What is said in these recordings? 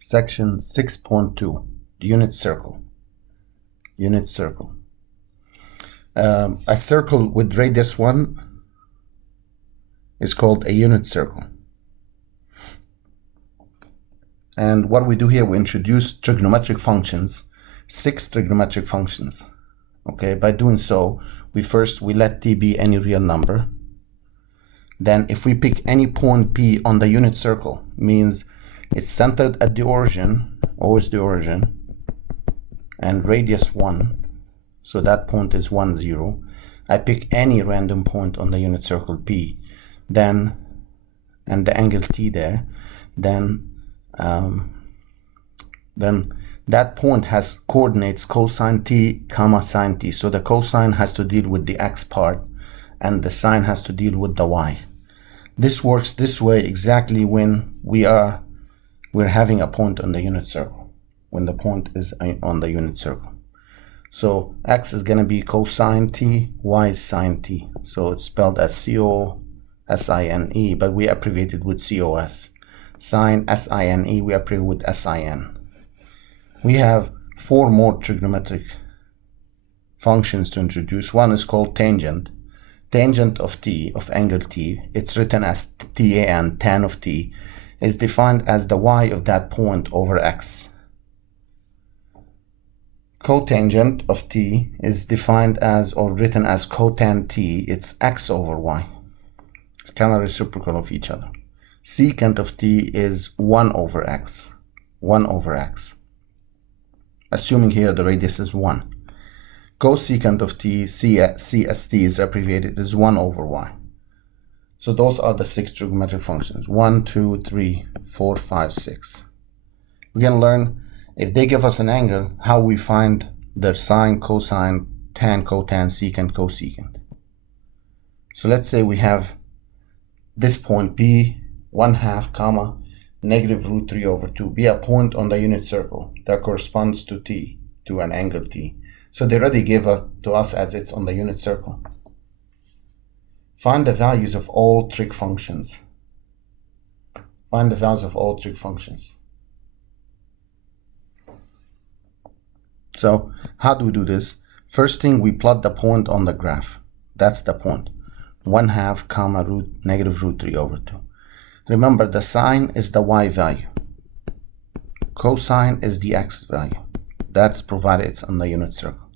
Section 6.2, unit circle. Unit circle. A circle with radius 1 is called a unit circle. And what we do here, we introduce trigonometric functions, 6 trigonometric functions. Okay, by doing so, we let t be any real number. Then if we pick any point P on the unit circle, means it's centered at the origin, always the origin, and radius 1, so that point is 1, 0. I pick any random point on the unit circle P, then, and the angle T there, then that point has coordinates cosine T, comma sine T. So the cosine has to deal with the X part, and the sine has to deal with the Y. This works this way exactly when we're having a point on the unit circle, when the point is on the unit circle. So X is going to be cosine T, Y is sine T. So it's spelled as C-O-S-I-N-E, but we abbreviate it with C-O-S. Sine, S-I-N-E, we abbreviate with S-I-N. We have 4 more trigonometric functions to introduce. One is called tangent. Tangent of T, of angle T, it's written as tan, tan of T, is defined as the y of that point over x. Cotangent of T is defined as, or written as cotan T, it's x over y. It's kind of reciprocal of each other. Secant of T is 1 over x. 1 over x. Assuming here the radius is 1. Cosecant of T, CST is abbreviated as 1 over y. So those are the 6 trigonometric functions. 1, 2, 3, 4, 5, 6. We're going to learn, if they give us an angle, how we find their sine, cosine, tan, cotan, secant, cosecant. So let's say we have this point P, 1/2, comma, negative root 3 over 2, be a point on the unit circle that corresponds to T, to an angle T. So they already gave it to us as it's on the unit circle. Find the values of all trig functions. Find the values of all trig functions. So how do we do this? First thing, we plot the point on the graph. That's the point. 1/2, comma, negative root 3 over 2. Remember, the sine is the y value. Cosine is the x value. That's provided it's on the unit circle.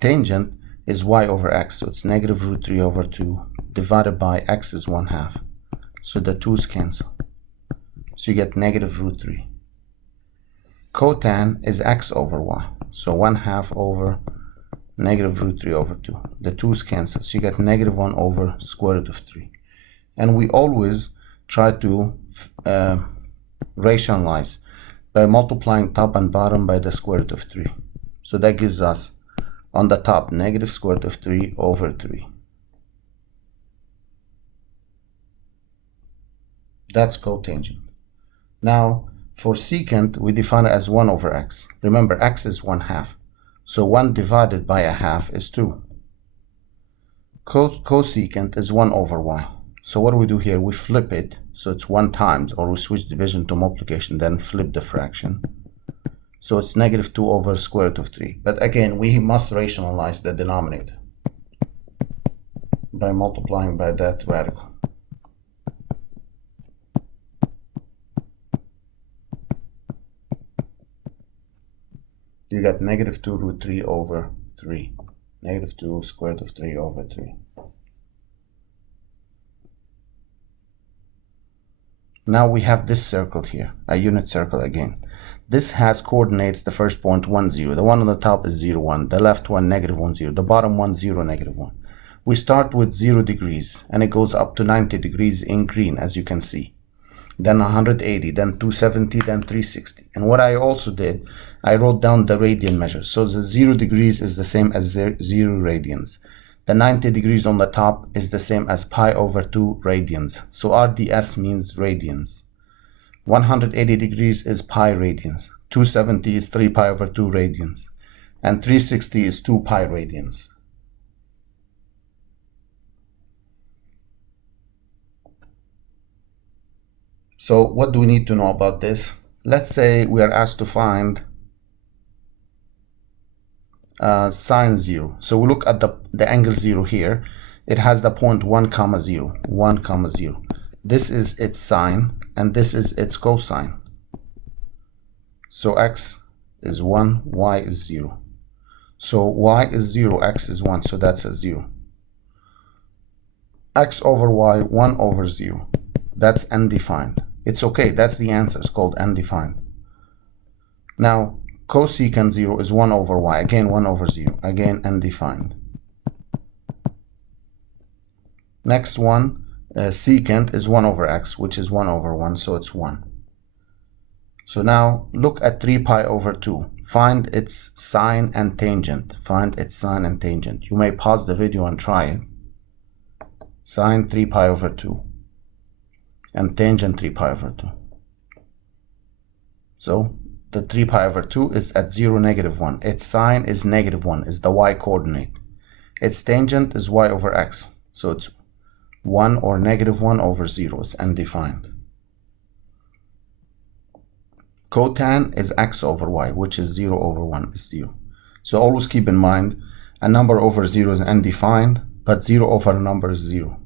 Tangent is y over x, so it's negative root 3 over 2 divided by x is 1/2. So the 2's cancel. So you get negative root 3. Cotan is x over y, so 1/2 over negative root 3 over 2. The 2's cancel, so you get negative 1 over square root of 3. And we always try to rationalize by multiplying top and bottom by the square root of 3. So that gives us, on the top, negative square root of 3 over 3. That's cotangent. Now, for secant, we define it as 1 over x. Remember, x is 1/2. So 1 divided by 1/2 is 2. Cosecant is 1 over y. So what do we do here? We flip it, so it's 1 times, or we switch division to multiplication, then flip the fraction. So it's negative 2 over square root of 3. But again, we must rationalize the denominator by multiplying by that radical. You got negative 2 root 3 over 3. Negative 2 square root of 3 over 3. Now we have this circle here, a unit circle again. This has coordinates, the first point 1, 0. The one on the top is 0, 1. The left one, negative 1, 0. The bottom one, 0, negative 1. We start with 0 degrees, and it goes up to 90 degrees in green, as you can see. Then 180, then 270, then 360. And what I also did, I wrote down the radian measure. So the 0 degrees is the same as 0 radians. The 90 degrees on the top is the same as pi over 2 radians. So RDS means radians. 180 degrees is pi radians. 270 is 3 pi over 2 radians. And 360 is 2 pi radians. So what do we need to know about this? let's say we are asked to find sine 0. So we look at the angle 0 here. It has the point 1 comma 0, 1 comma 0. This is its sine and this is its cosine. So x is 1, y is 0. So y is 0, x is 1, so that's a 0. X over y, 1 over 0. That's undefined. It's okay, that's the answer. It's called undefined. Now, cosecant 0 is 1 over y. Again, 1 over 0. Again, undefined. Next one, secant is 1 over x, which is 1 over 1, so it's 1. So now, look at 3 pi over 2. Find its sine and tangent. Find its sine and tangent. You may pause the video and try it. Sine 3 pi over 2. And tangent 3 pi over 2. So, the 3 pi over 2 is at 0, negative 1. Its sine is negative 1, is the y coordinate. Its tangent is y over x. So it's 1 or negative 1 over 0. It's undefined. Cotan is x over y, which is 0 over 1 is 0. So always keep in mind, a number over 0 is undefined, but 0 over a number is 0.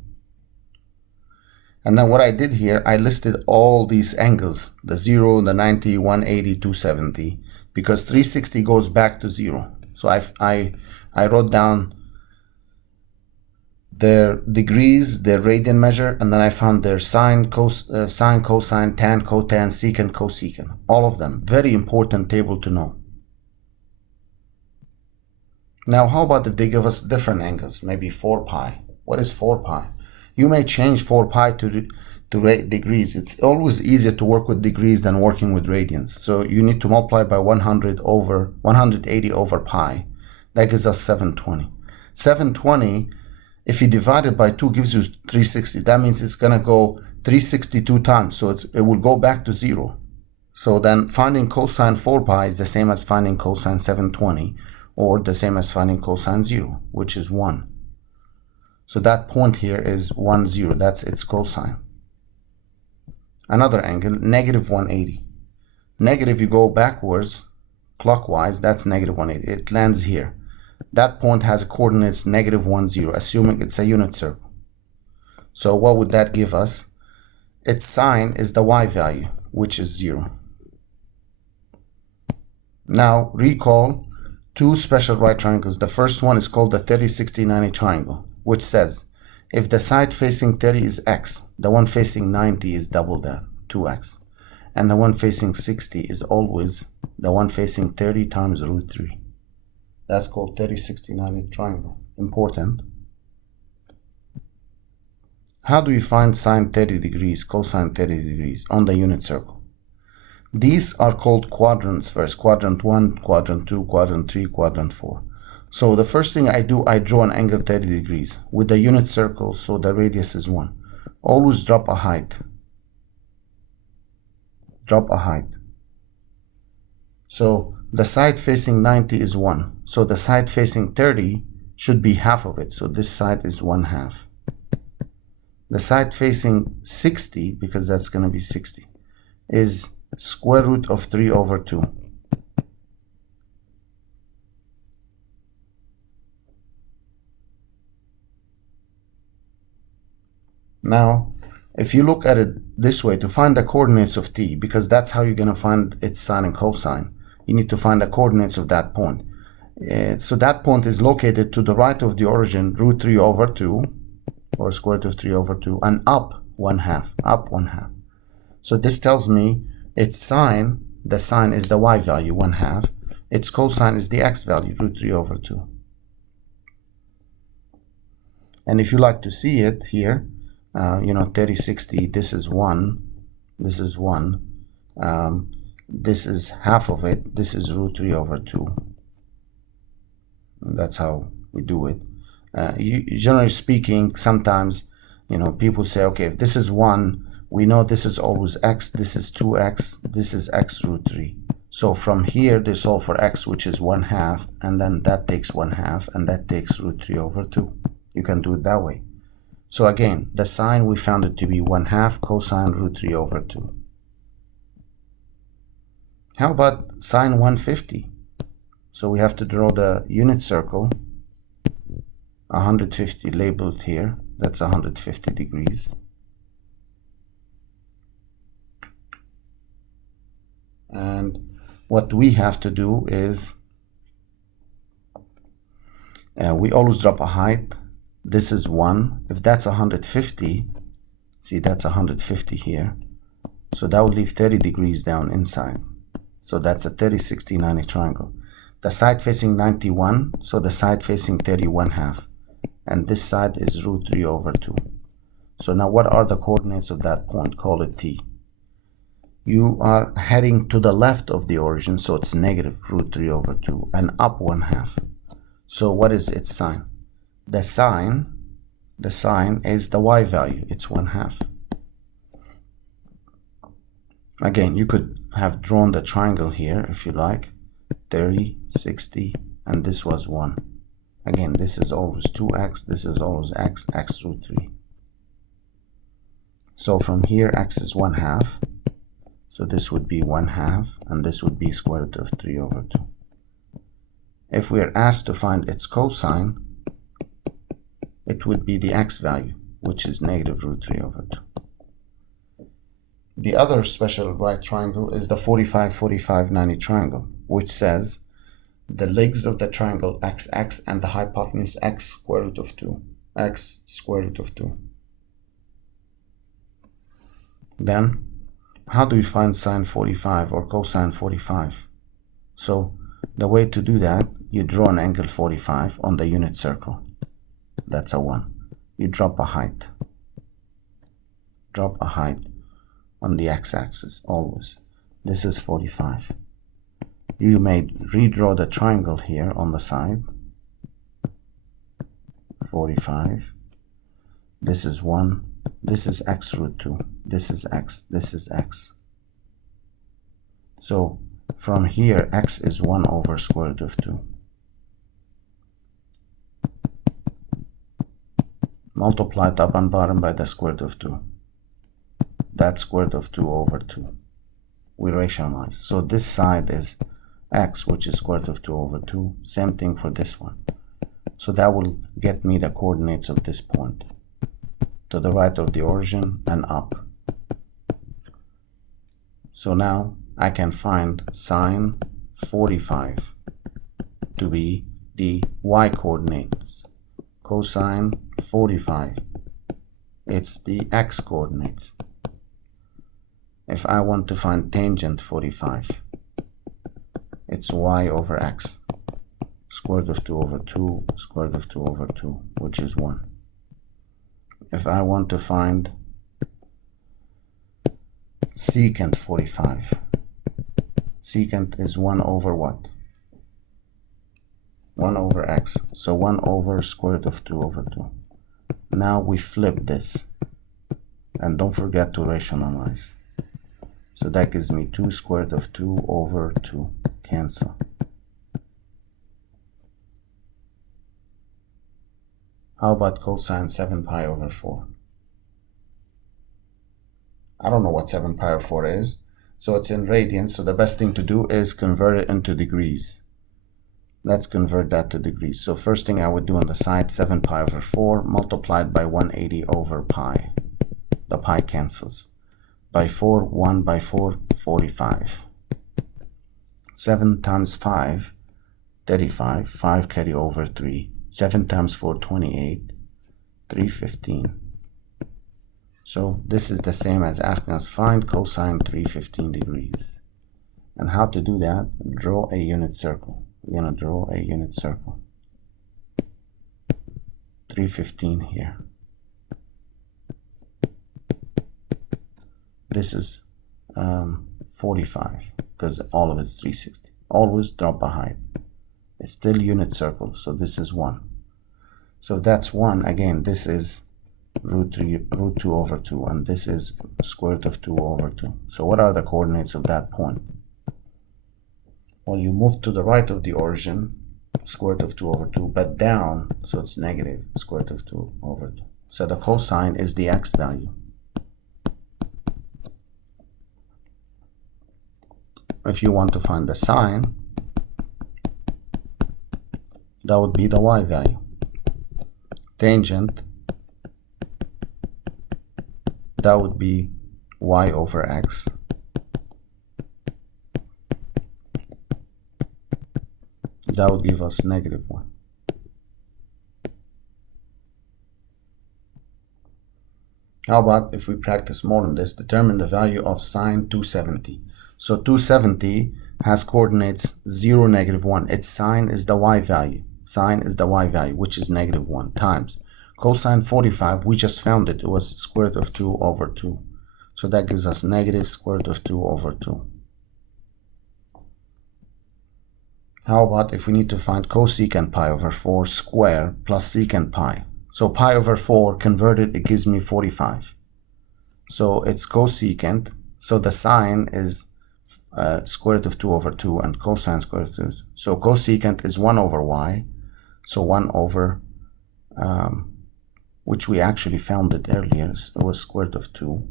And then what I did here, I listed all these angles, the 0, the 90, 180, 270, because 360 goes back to 0. So I wrote down their degrees, their radian measure, and then I found their sine, sine, cosine, tan, cotan, secant, cosecant. All of them. Very important table to know. Now, how about if they give us different angles? Maybe 4 pi. What is 4 pi? You may change 4 pi to degrees. It's always easier to work with degrees than working with radians. So you need to multiply by 180 over pi. That gives us 720. 720, if you divide it by 2, gives you 360. That means it's going to go 362 times. So it will go back to 0. So then finding cosine 4 pi is the same as finding cosine 720, or the same as finding cosine 0, which is 1. So that point here is 1, 0. That's its cosine. Another angle, negative 180. Negative, you go backwards, clockwise, that's negative 180. It lands here. That point has coordinates negative 1, 0, assuming it's a unit circle. So what would that give us? Its sine is the y value, which is 0. Now, recall two special right triangles. The first one is called the 30, 60, 90 triangle, which says if the side facing 30 is x, the one facing 90 is double that, 2x. And the one facing 60 is always the one facing 30 times root 3. That's called 30, 60, 90 triangle. Important. How do we find sine 30 degrees, cosine 30 degrees on the unit circle? These are called quadrants first. Quadrant 1, quadrant 2, quadrant 3, quadrant 4. So the first thing I do, I draw an angle 30 degrees with the unit circle, so the radius is 1. Always drop a height. Drop a height. So the side facing 90 is 1. So the side facing 30 should be half of it. So this side is 1/2. The side facing 60, because that's going to be 60, is square root of 3 over 2. Now, if you look at it this way, to find the coordinates of t, because that's how you're going to find its sine and cosine, you need to find the coordinates of that point. So that point is located to the right of the origin, root 3 over 2, or square root of 3 over 2, and up 1/2, up 1/2. So this tells me its sine, the sine is the y value, 1/2. Its cosine is the x value, root 3 over 2. And if you like to see it here, 30, 60, this is 1, this is 1, this is half of it, this is root 3 over 2. And that's how we do it. Generally speaking, sometimes, people say, okay, if this is 1, we know this is always x, this is 2x, this is x root 3. So from here, they solve for x, which is 1/2, and then that takes 1/2, and that takes root 3 over 2. You can do it that way. So again, the sine, we found it to be 1/2 cosine root 3 over 2. How about sine 150? So we have to draw the unit circle, 150 labeled here. That's 150 degrees. And what we have to do is we always drop a height. This is 1. If that's 150, see, that's 150 here. So that would leave 30 degrees down inside. So that's a 30, 60, 90 triangle. The side facing 91, so the side facing 31/2. And this side is √3/2. So now what are the coordinates of that point? Call it T. You are heading to the left of the origin, so it's negative √3/2 and up 1/2. So what is its sign? The sign is the y value. It's 1/2. Again, you could have drawn the triangle here if you like. 30, 60, and this was 1. Again, this is always 2x, this is always x √3. So from here, x is 1/2. So this would be 1/2, and this would be square root of 3/2. If we are asked to find its cosine, it would be the x value, which is negative √3/2. The other special right triangle is the 45, 45, 90 triangle, which says the legs of the triangle XX and the hypotenuse x square root of 2. X square root of 2. Then, how do we find sine 45 or cosine 45? So, the way to do that, you draw an angle 45 on the unit circle. That's a 1. You drop a height. Drop a height on the x-axis, always. This is 45. You may redraw the triangle here on the side. 45. This is 1. This is x √2. This is x. This is x. So from here, x is 1 over square root of 2. Multiply top and bottom by the square root of 2. That's square root of 2/2. We rationalize. So this side is x, which is square root of 2/2. Same thing for this one. So that will get me the coordinates of this point. To the right of the origin and up. So now I can find sine 45 to be the y coordinates. Cosine 45, it's the x coordinates. If I want to find tangent 45, it's y over x, square root of 2/2, square root of 2/2, which is 1. If I want to find secant 45, secant is 1 over what? 1 over x, so 1 over square root of 2/2. Now we flip this, and don't forget to rationalize. So that gives me 2 square root of 2/2, cancel. How about cosine 7 pi over 4? I don't know what 7 pi over 4 is, so it's in radians, so the best thing to do is convert it into degrees. Let's convert that to degrees. So first thing I would do on the side, 7 pi over 4 multiplied by 180 over pi. The pi cancels. By 4, 1 by 4, 45. 7 times 5, 35. 5 carry over 3. 7 times 4, 28. 315. So this is the same as asking us find cosine 315 degrees. And how to do that? Draw a unit circle. We're going to draw a unit circle. 315 here. This is 45 because all of it's 360. Always drop a height. It's still unit circle, so this is 1. So that's 1. Again, this is √2/2, and this is square root of 2/2. So what are the coordinates of that point? Well, you move to the right of the origin, square root of 2/2, but down, so it's negative square root of 2/2. So the cosine is the x value. if you want to find the sine, that would be the y value. Tangent, that would be y over x. That would give us -1. How about if we practice more on this? Determine the value of sine 270. So 270 has coordinates 0, -1. Its sine is the y value. Sine is the y value, which is -1, times cosine 45. We just found it. It was square root of 2 over 2. So that gives us negative square root of 2 over 2. How about if we need to find cosecant pi over 4 square plus secant pi? So pi over 4 converted, it gives me 45. So it's cosecant. So the sine is square root of 2 over 2 and cosine square root of 2. So cosecant is 1 over y. So 1 over, which we actually found it earlier. It was square root of 2,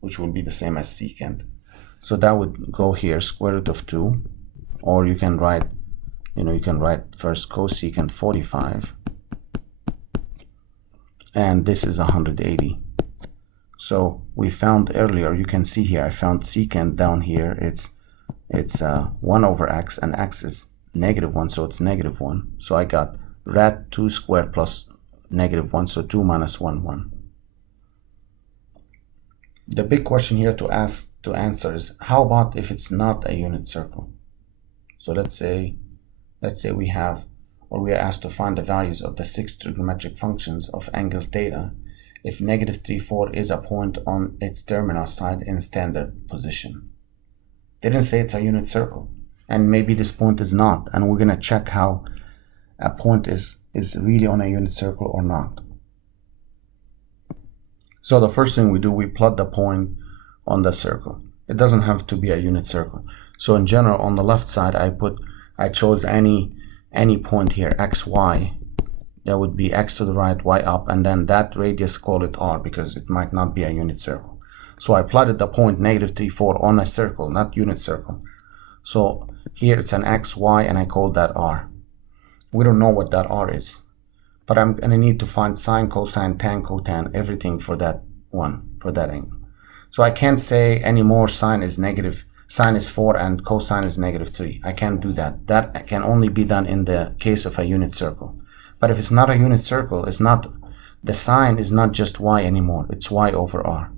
which will be the same as secant. So that would go here, square root of 2. Or you can write, you can write first cosecant 45. And this is 180. So we found earlier, you can see here, I found secant down here. It's 1 over x, and x is -1, so it's -1. So I got rad 2 squared plus -1, so 2 minus 1, 1. The big question here to answer is, how about if it's not a unit circle? So let's say we have, or we are asked to find the values of the 6 trigonometric functions of angle theta if -3,4 is a point on its terminal side in standard position. They didn't say it's a unit circle, and maybe this point is not, and we're gonna check how a point is really on a unit circle or not. So the first thing we do, we plot the point on the circle. It doesn't have to be a unit circle. So in general, on the left side, I chose any point here, x, y. That would be x to the right, y up, and then that radius, call it r, because it might not be a unit circle. So I plotted the point -3,4 on a circle, not unit circle. So here it's an x, y, and I called that r. We don't know what that r is, but I'm gonna need to find sine, cosine, tan, cotan, everything for that one, for that angle. So I can't say anymore sine is 4 and cosine is -3. I can't do that. That can only be done in the case of a unit circle. But if it's not a unit circle, the sine is not just y anymore, it's y over r.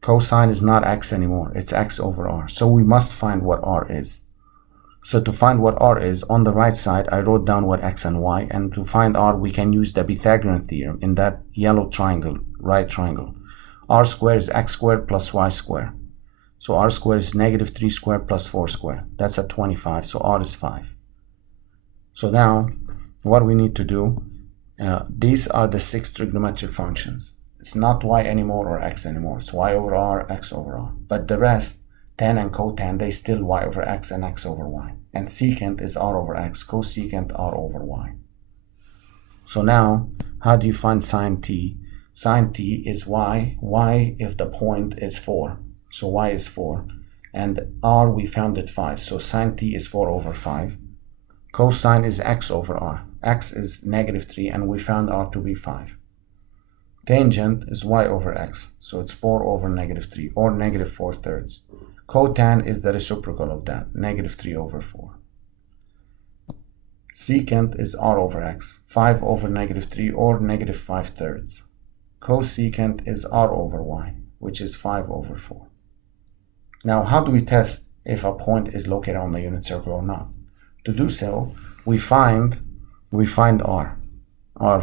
Cosine is not x anymore, it's x over r. So we must find what r is. So to find what r is, on the right side, I wrote down what x and y, and to find r, we can use the Pythagorean theorem in that yellow triangle, right triangle. R squared is x squared plus y squared. So r squared is -3 squared plus 4 squared. That's a 25, so r is 5. So now, what we need to do, these are the 6 trigonometric functions. It's not y anymore or x anymore. It's y over r, x over r. But the rest, tan and cotan, they still y over x and x over y. And secant is r over x, cosecant r over y. So now, how do you find sine t? Sine t is y if the point is 4. So y is 4. And r, we found it 5. So sine t is 4 over 5. Cosine is x over r. X is -3, and we found r to be 5. Tangent is y over x. So it's 4 over -3, or -4/3. Cotan is the reciprocal of that, -3 over 4. Secant is r over x, 5 over -3, or -5/3. Cosecant is r over y, which is 5 over 4. Now, how do we test if a point is located on the unit circle or not? To do so, we find r,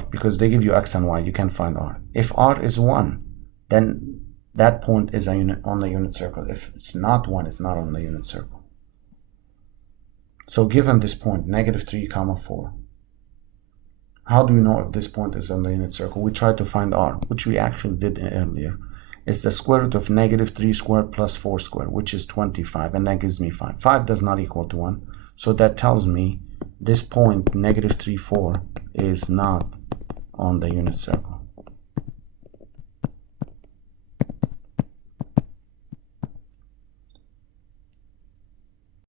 because they give you x and y, you can find r. If r is 1, then that point is on the unit circle. If it's not 1, it's not on the unit circle. So given this point, -3, 4, how do we know if this point is on the unit circle? We try to find r, which we actually did earlier. It's the square root of -3 squared plus 4 squared, which is 25, and that gives me 5. 5 does not equal to 1, so that tells me this point, -3, 4, is not on the unit circle.